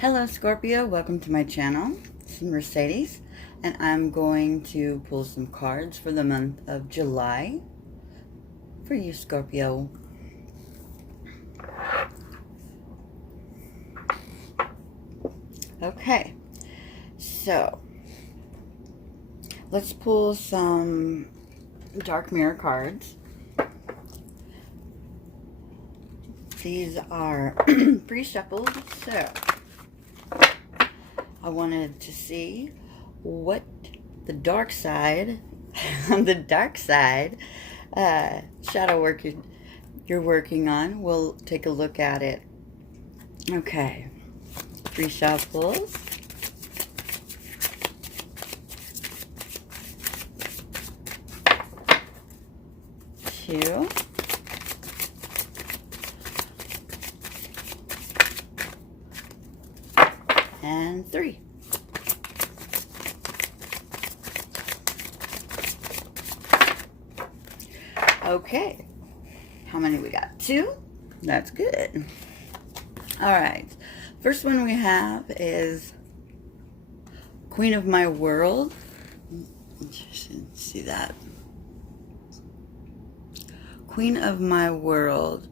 Hello Scorpio, welcome to my channel. This is Mercedes, and I'm going to pull some cards for the month of July for you Scorpio. Okay, so let's pull some dark mirror cards. These are pre-shuffled, so I wanted to see what the dark side, shadow work you're working on. We'll take a look at it. Okay, 3 shuffles. Two. And 3. Okay. How many we got? 2? That's good. Alright. First one we have is Queen of My World. See that? Queen of My World.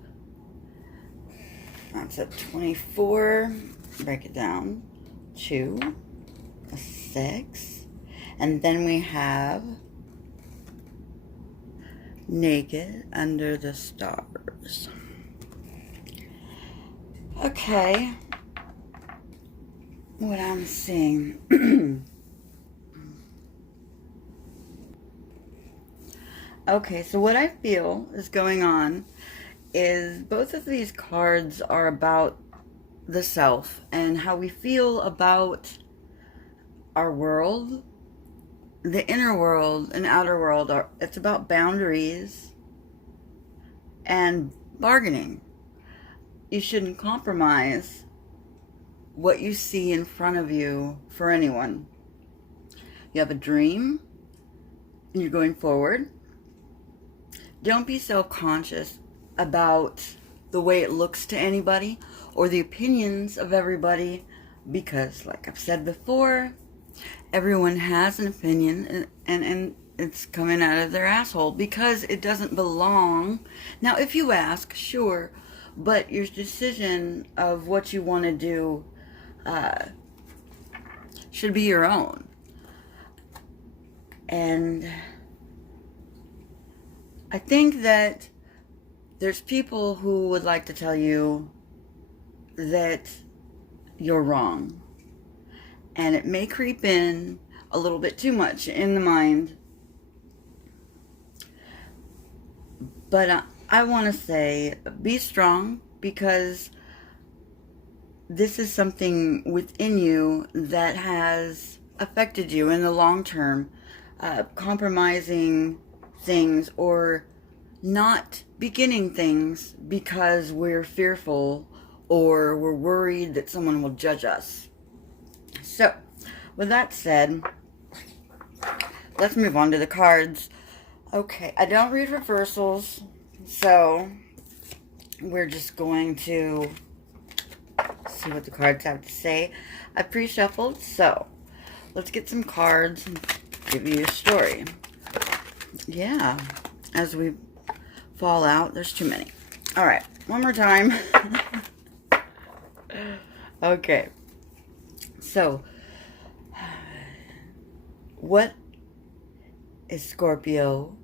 That's a 24. Break it down. 2, a 6, and then we have Naked Under the Stars. Okay, what I'm seeing. Okay, so what I feel is going on is both of these cards are about the self and how we feel about our world, the inner world and outer world. It's about boundaries and bargaining. You shouldn't compromise what you see in front of you for anyone. You have a dream and you're going forward. Don't be self-conscious about the way it looks to anybody or the opinions of everybody, because like I've said before, everyone has an opinion and it's coming out of their asshole because it doesn't belong. Now if you ask, sure, but your decision of what you want to do should be your own. And I think that there's people who would like to tell you that you're wrong. And it may creep in a little bit too much in the mind. But I want to say, be strong, because this is something within you that has affected you in the long term. Compromising things or not beginning things because we're fearful or we're worried that someone will judge us. So, with that said, let's move on to the cards. Okay, I don't read reversals, so we're just going to see what the cards have to say. I pre-shuffled, so let's get some cards and give you a story. Yeah, as we fall out, there's too many. All right, one more time. Okay, so what is Scorpio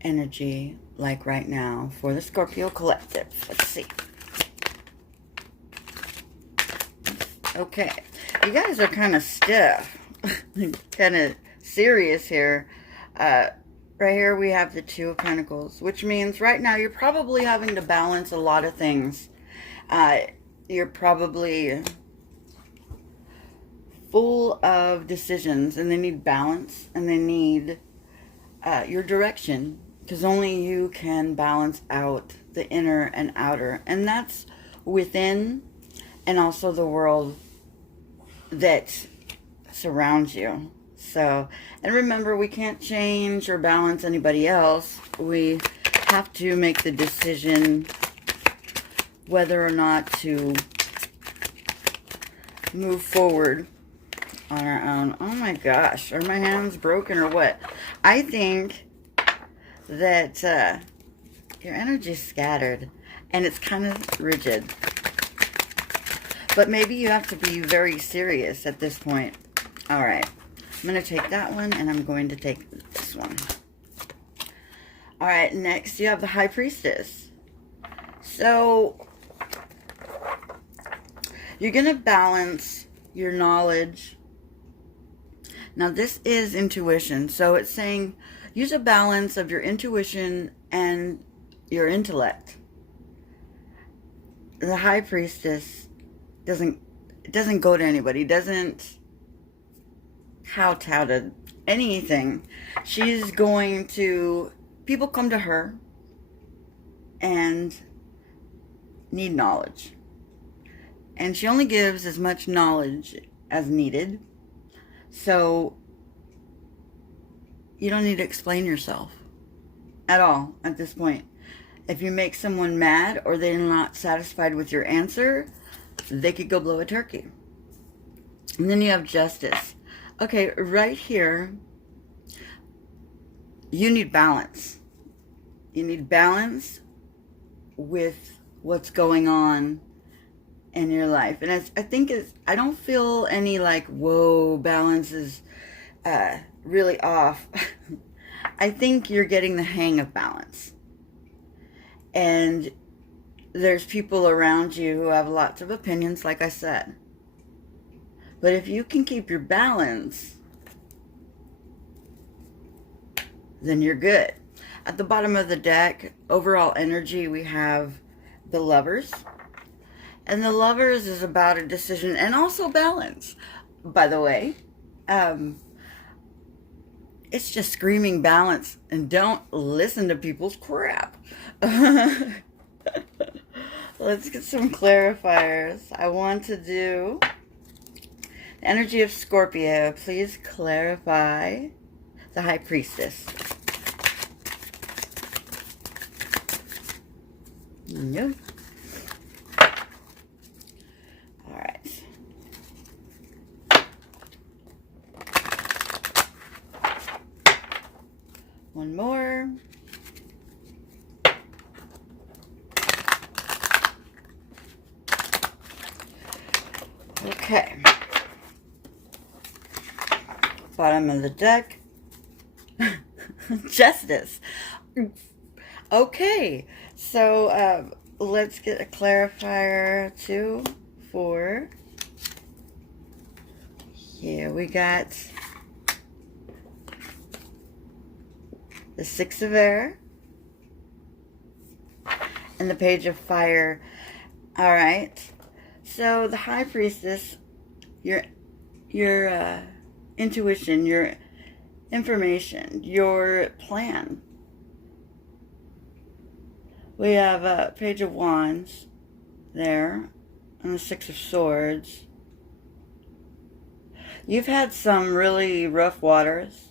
energy like right now for the Scorpio collective? Let's see. Okay, you guys are kind of stiff, kind of serious here. Right here we have the 2 of Pentacles, which means right now you're probably having to balance a lot of things. You're probably full of decisions, and they need balance, and they need your direction, because only you can balance out the inner and outer, and that's within and also the world that surrounds you. So, and remember, we can't change or balance anybody else. We have to make the decision whether or not to move forward on our own. Oh my gosh, are my hands broken or what? I think that your energy's scattered and it's kind of rigid. But maybe you have to be very serious at this point. All right, I'm going to take that one and I'm going to take this one. All right, next you have the High Priestess. So you're going to balance your knowledge. Now this is intuition, so it's saying use a balance of your intuition and your intellect. The High Priestess doesn't go to anybody, doesn't kowtow to anything. She's going to, people come to her and need knowledge. And she only gives as much knowledge as needed. So you don't need to explain yourself at all at this point. If you make someone mad or they're not satisfied with your answer, they could go blow a turkey. And then you have Justice. Okay, right here, you need balance. You need balance with what's going on in your life. And I don't feel any like, whoa, balance is really off. I think you're getting the hang of balance. And there's people around you who have lots of opinions, like I said. But if you can keep your balance, then you're good. At the bottom of the deck, overall energy, we have the Lovers. And the Lovers is about a decision and also balance, by the way. It's just screaming balance, and don't listen to people's crap. Let's get some clarifiers. I want to do the energy of Scorpio. Please clarify the High Priestess. Nope. All right. One more. Okay. Bottom of the deck. Justice. Okay. So let's get a clarifier. 2, 4. Here we got the Six of Air and the Page of Fire. All right. So the High Priestess, your intuition, your information, your plan. We have a Page of Wands there and the Six of Swords. You've had some really rough waters,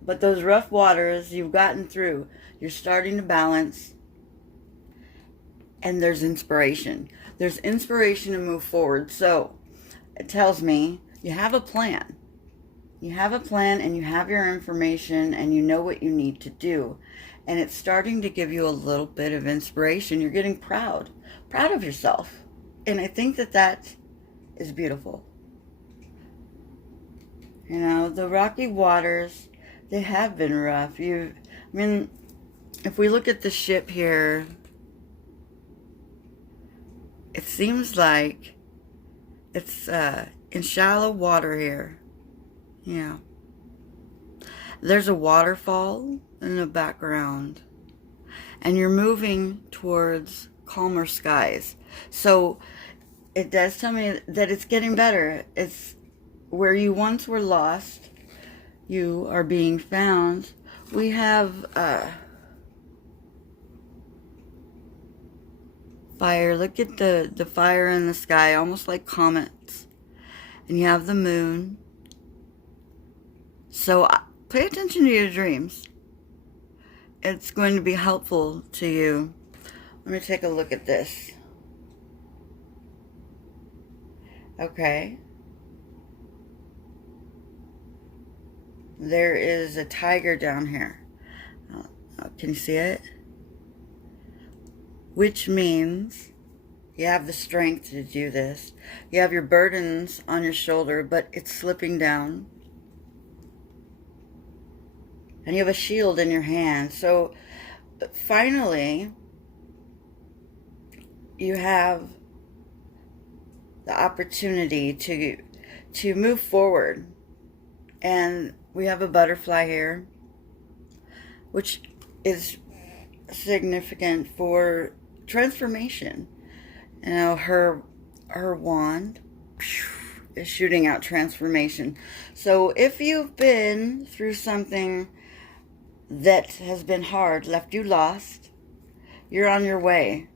but those rough waters you've gotten through. You're starting to balance, and there's inspiration. There's inspiration to move forward. So it tells me you have a plan. You have a plan and you have your information and you know what you need to do. And it's starting to give you a little bit of inspiration. You're getting proud of yourself. And I think that is beautiful. You know, the rocky waters, they have been rough. I mean, if we look at the ship here, it seems like it's in shallow water here. Yeah. There's a waterfall in the background. And you're moving towards calmer skies. So it does tell me that it's getting better. It's where you once were lost, you are being found. We have fire. Look at the fire in the sky, almost like comets. And you have the moon. So pay attention to your dreams. It's going to be helpful to you. Let me take a look at this. Okay. There is a tiger down here. Can you see it? Which means you have the strength to do this. You have your burdens on your shoulder, but it's slipping down. And you have a shield in your hand. So finally, you have the opportunity to move forward. And we have a butterfly here, which is significant for transformation. You know, her wand is shooting out transformation. So if you've been through something that has been hard, left you lost, you're on your way.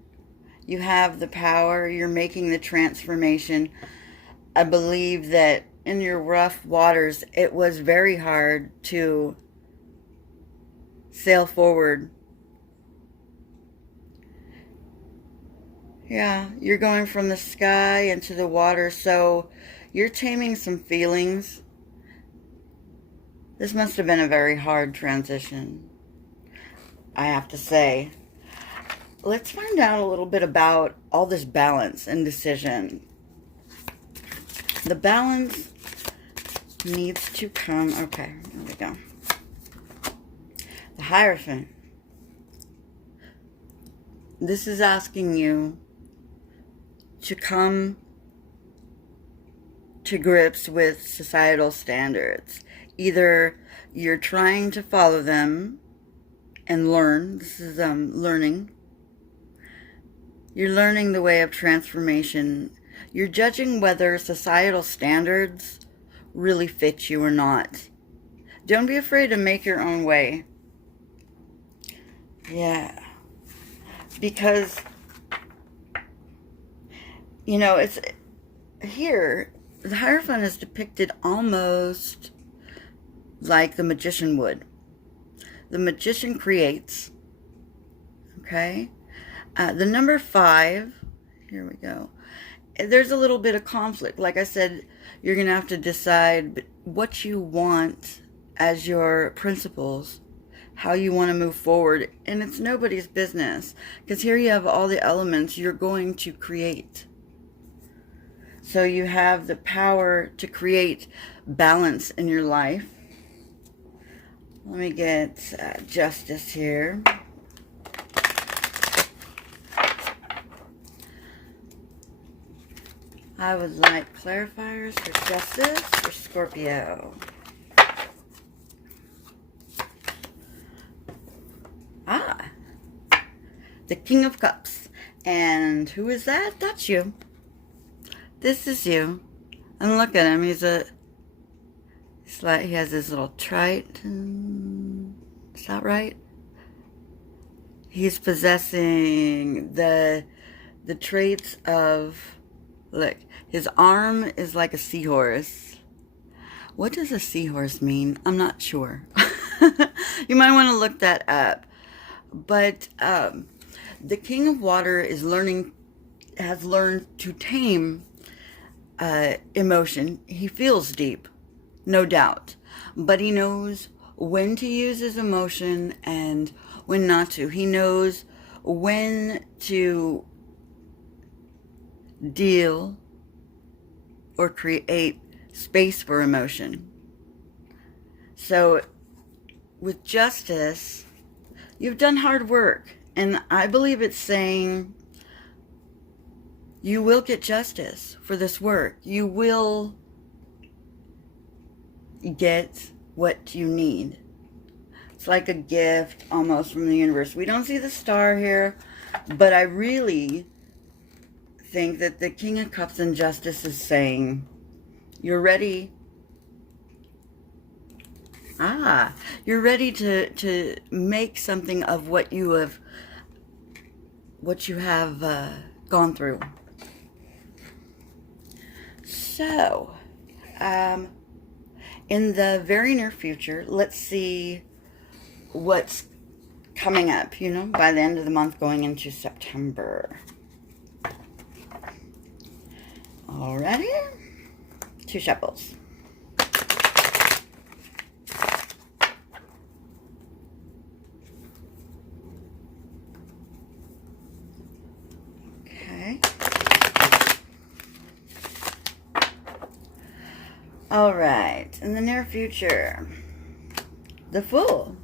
You have the power. You're making the transformation. I believe that in your rough waters, it was very hard to sail forward. Yeah, you're going from the sky into the water, so you're taming some feelings. This must have been a very hard transition, I have to say. Let's find out a little bit about all this balance and decision. The balance needs to come. Okay, there we go. The Hierophant. This is asking you to come to grips with societal standards. Either you're trying to follow them and learn. This is learning. You're learning the way of transformation. You're judging whether societal standards really fit you or not. Don't be afraid to make your own way. Yeah. Because, you know, it's here, the Hierophant is depicted almost like the magician would. The magician creates. Okay? The number 5, here we go. There's a little bit of conflict. Like I said, you're going to have to decide what you want as your principles, how you want to move forward. And it's nobody's business, because here you have all the elements you're going to create. So you have the power to create balance in your life. Let me get Justice here. I would like clarifiers for Justice for Scorpio. The King of Cups. And who is that? That's you. This is you. And look at him. He has his little trite. Is that right? He's possessing the traits of, look, his arm is like a seahorse. What does a seahorse mean? I'm not sure. You might want to look that up. But the King of Water has learned to tame emotion. He feels deep, no doubt. But he knows when to use his emotion and when not to. He knows when to deal or create space for emotion. So with Justice, you've done hard work, and I believe it's saying you will get justice for this work. You will get what you need. It's like a gift almost from the universe. We don't see the star here, but I really think that the King of Cups and Justice is saying you're ready. You're ready to make something of what you have gone through. So, in the very near future, let's see what's coming up, by the end of the month going into September. Alrighty. 2 shuffles. Okay. Alright. In the near future, the Fool.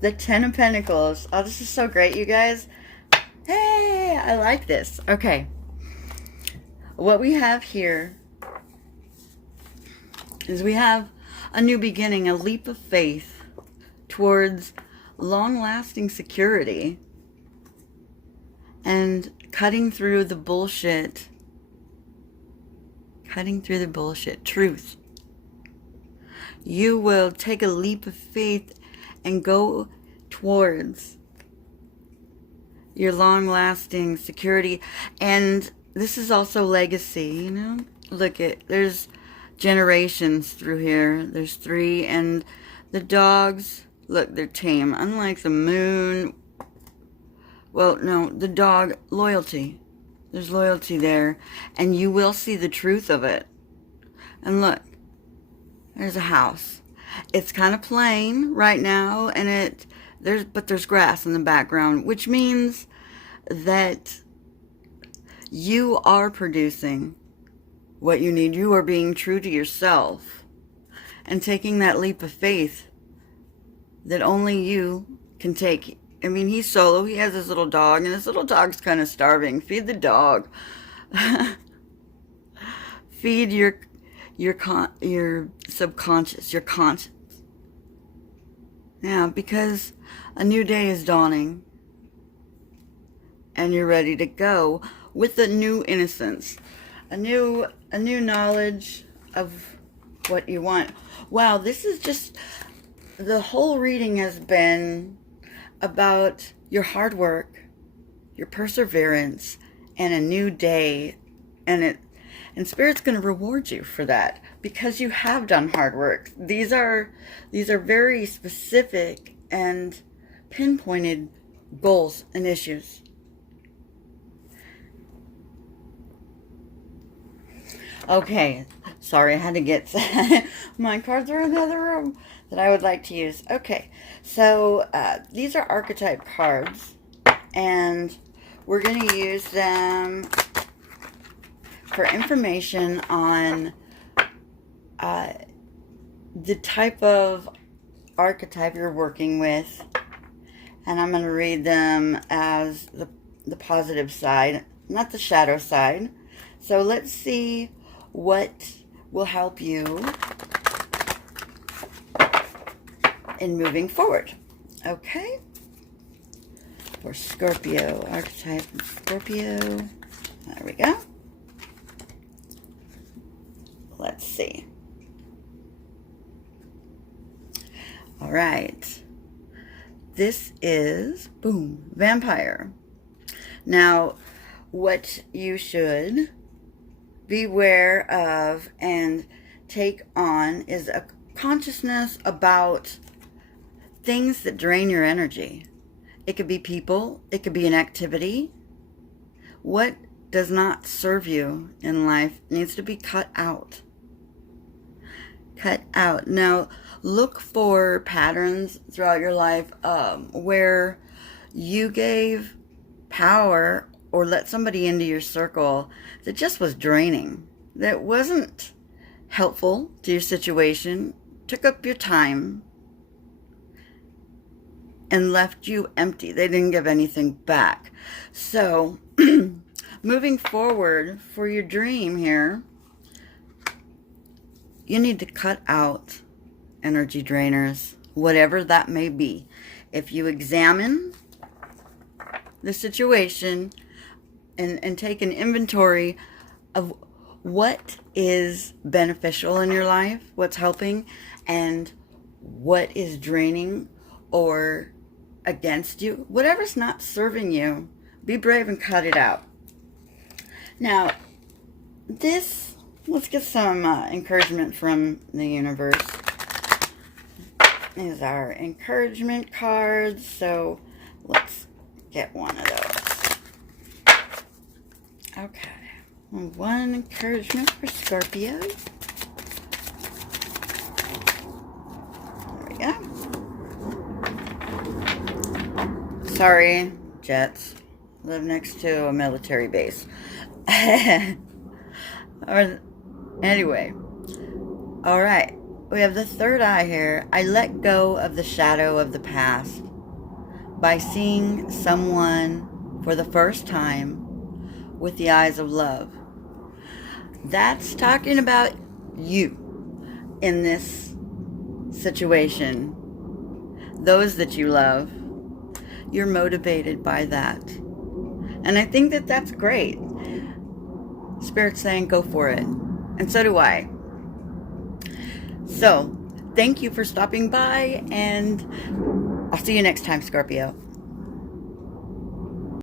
The 10 of Pentacles. Oh, this is so great, you guys. Hey, I like this. Okay. What we have here is we have a new beginning, a leap of faith towards long-lasting security and cutting through the bullshit. Cutting through the bullshit. Truth. You will take a leap of faith and go towards your long-lasting security. And this is also legacy, you know? Look, there's generations through here. There's 3, and the dogs, look, they're tame. Unlike the moon, well, no, the dog, loyalty. There's loyalty there, and you will see the truth of it. And look, there's a house. It's kind of plain right now, and there's grass in the background, which means that you are producing what you need. You are being true to yourself and taking that leap of faith that only you can take. I mean, he's solo. He has his little dog, and his little dog's kind of starving. Feed the dog. Feed your subconscious, your conscience. Yeah, because a new day is dawning, and you're ready to go with a new innocence, a new knowledge of what you want. Wow, this is just, the whole reading has been about your hard work, your perseverance, and a new day, and Spirit's going to reward you for that because you have done hard work. These are very specific and pinpointed goals and issues. Okay, sorry, I had to get my cards are in the other room that I would like to use. Okay, so these are archetype cards, and we're going to use them for information on the type of archetype you're working with, and I'm going to read them as the positive side, not the shadow side. So let's see what will help you in moving forward. Okay? For Scorpio, archetype Scorpio. There we go. Let's see. All right. This is, boom, vampire. Now, what you should beware of and take on is a consciousness about things that drain your energy. It could be people. It could be an activity. What does not serve you in life needs to be cut out. Cut out. Now, look for patterns throughout your life where you gave power or let somebody into your circle that just was draining, that wasn't helpful to your situation, took up your time, and left you empty. They didn't give anything back. So, moving forward for your dream here, you need to cut out energy drainers, whatever that may be. If you examine the situation and take an inventory of what is beneficial in your life, what's helping, and what is draining or against you, whatever's not serving you, be brave and cut it out. Now, let's get some encouragement from the universe. These are encouragement cards, so let's get one of those. Okay. One encouragement for Scorpio. There we go. Sorry, Jets. Live next to a military base. Anyway. Alright. We have the third eye here. I let go of the shadow of the past by seeing someone for the first time with the eyes of love. That's talking about you in this situation. Those that you love. You're motivated by that. And I think that that's great. Spirit's saying go for it. And so do I. So, thank you for stopping by, and I'll see you next time, Scorpio.